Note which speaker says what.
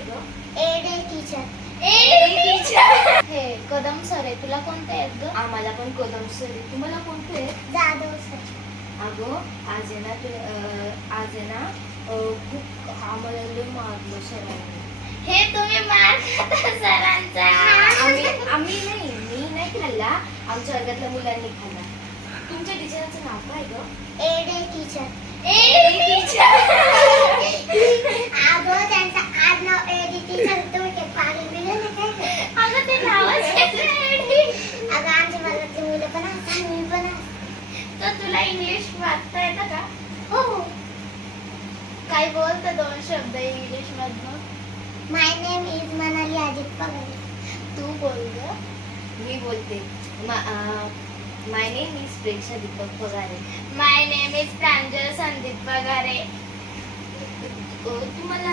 Speaker 1: काय ग?
Speaker 2: एडे टीचर.
Speaker 3: हे कदम सर आहे. तुला कोणते आहेत ग?
Speaker 1: आम्हाला पण कदम सर आहे. तुम्हाला कोणते आहे?
Speaker 2: जाधव सर.
Speaker 1: अगं आज आहे ना तू अं, आज आहे ना अं, खूप आम्हाला लय मारलं सरांनी.
Speaker 3: हे तुम्ही मार खाता सरांचा.
Speaker 1: आम्ही आम्ही नाही मी नाही खाल्ला. आमच्या वर्गातल्या मुलांनी खाल्ला. तुमच्या टीचरांचं नाव काय ग?
Speaker 2: एडे टीचर अगं त्यांचं आज नाव एडे टीचर तुम्ही ते पागल बिगल ना काय
Speaker 3: अगं ते नावच घेतलं एडी.
Speaker 2: अगं आमच्या वर्गातली मुलं पण असतात मी पण असते.
Speaker 3: तर तुला इंग्लिश वाचता येतं का?
Speaker 2: हो हो.
Speaker 3: काय बोलतं दोन शब्द इंग्लिश मधनं?
Speaker 2: My name is Manali Ajit Pagar
Speaker 3: तू बोल ग.
Speaker 1: मी बोलते. My name is Preksha Deepak Pagare
Speaker 3: my name is Pranjal Sandeep Pagare
Speaker 1: तुम्हाला